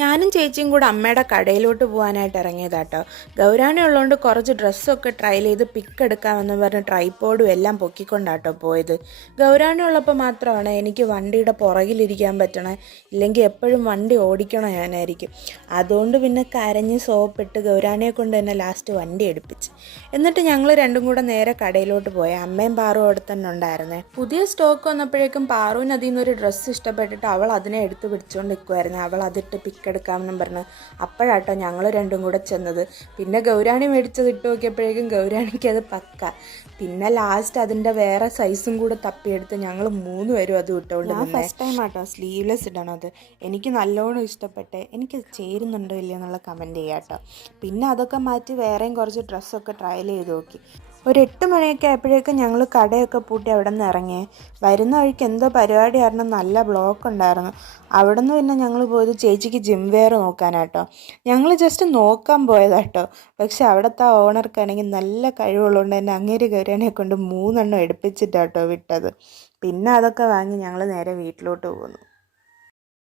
ഞാനും ചേച്ചിയും കൂടെ അമ്മയുടെ കടയിലോട്ട് പോകാനായിട്ട് ഇറങ്ങിയതാട്ടോ. ഗൗരാണി ഉള്ളതുകൊണ്ട് കുറച്ച് ഡ്രസ്സൊക്കെ ട്രയൽ ചെയ്ത് പിക്ക് എടുക്കാമെന്ന് പറഞ്ഞ് ട്രൈപ്പോഡും എല്ലാം പൊക്കിക്കൊണ്ടാട്ടോ പോയത്. ഗൗരാണി ഉള്ളപ്പോൾ മാത്രമാണ് എനിക്ക് വണ്ടിയുടെ പുറകിലിരിക്കാൻ പറ്റണേ, ഇല്ലെങ്കിൽ എപ്പോഴും വണ്ടി ഓടിക്കണം ഞാനായിരിക്കും. അതുകൊണ്ട് പിന്നെ കരഞ്ഞ് സോപ്പിട്ട് ഗൗരാണിയെ കൊണ്ട് തന്നെ ലാസ്റ്റ് വണ്ടി എടുപ്പിച്ച്. എന്നിട്ട് ഞങ്ങൾ രണ്ടും കൂടെ നേരെ കടയിലോട്ട് പോയി. അമ്മയും പാറും അവിടെ തന്നെ ഉണ്ടായിരുന്നേ. പുതിയ സ്റ്റോക്ക് വന്നപ്പോഴേക്കും പാറുവിന് അതിൽ നിന്നൊരു ഡ്രസ്സ് ഇഷ്ടപ്പെട്ടിട്ട് അവൾ അതിനെ എടുത്ത് പിടിച്ചുകൊണ്ട് നിൽക്കുമായിരുന്നു. അവൾ അതിട്ട് എടുക്കാമെന്നും പറഞ്ഞ് അപ്പോഴാട്ടോ ഞങ്ങൾ രണ്ടും കൂടെ ചെന്നത്. പിന്നെ ഗൗരാണി മേടിച്ചത് ഇട്ട് നോക്കിയപ്പോഴേക്കും ഗൗരാണിക്ക് അത് പക്ക. പിന്നെ ലാസ്റ്റ് അതിൻ്റെ വേറെ സൈസും കൂടെ തപ്പിയെടുത്ത് ഞങ്ങൾ 3 പേരും അത് ഇട്ടുകൊണ്ട്. ഞാൻ ഫസ്റ്റ് ടൈം ആട്ടോ സ്ലീവ്ലെസ് ഇടണത്. എനിക്ക് നല്ലോണം ഇഷ്ടപ്പെട്ടെ. എനിക്ക് ചേരുന്നുണ്ടോ ഇല്ലയോ എന്നുള്ള കമൻറ്റ് ചെയ്യാം കേട്ടോ. പിന്നെ അതൊക്കെ മാറ്റി വേറെയും കുറച്ച് ഡ്രസ്സൊക്കെ ട്രയൽ ചെയ്ത് നോക്കി. ഒരു 8 മണിയൊക്കെ ആയപ്പോഴേക്കും ഞങ്ങൾ കടയൊക്കെ പൂട്ടി അവിടെ നിന്ന് ഇറങ്ങിയേ. വരുന്ന വഴിക്ക് എന്തോ പരിപാടി കാരണം നല്ല ബ്ലോക്ക് ഉണ്ടായിരുന്നു. അവിടെ നിന്ന് പിന്നെ ഞങ്ങൾ പോയത് ചേച്ചിക്ക് ജിം വെയർ നോക്കാനാട്ടോ. ഞങ്ങൾ ജസ്റ്റ് നോക്കാൻ പോയതാട്ടോ. പക്ഷെ അവിടുത്തെ ഓണർക്കാണെങ്കിൽ നല്ല കഴിവുള്ളതുകൊണ്ട് തന്നെ അങ്ങേര് കയറിയതിനെ കൊണ്ട് 3 എണ്ണം എടുപ്പിച്ചിട്ടാട്ടോ വിട്ടത്. പിന്നെ അതൊക്കെ വാങ്ങി ഞങ്ങൾ നേരെ വീട്ടിലോട്ട് പോകുന്നു.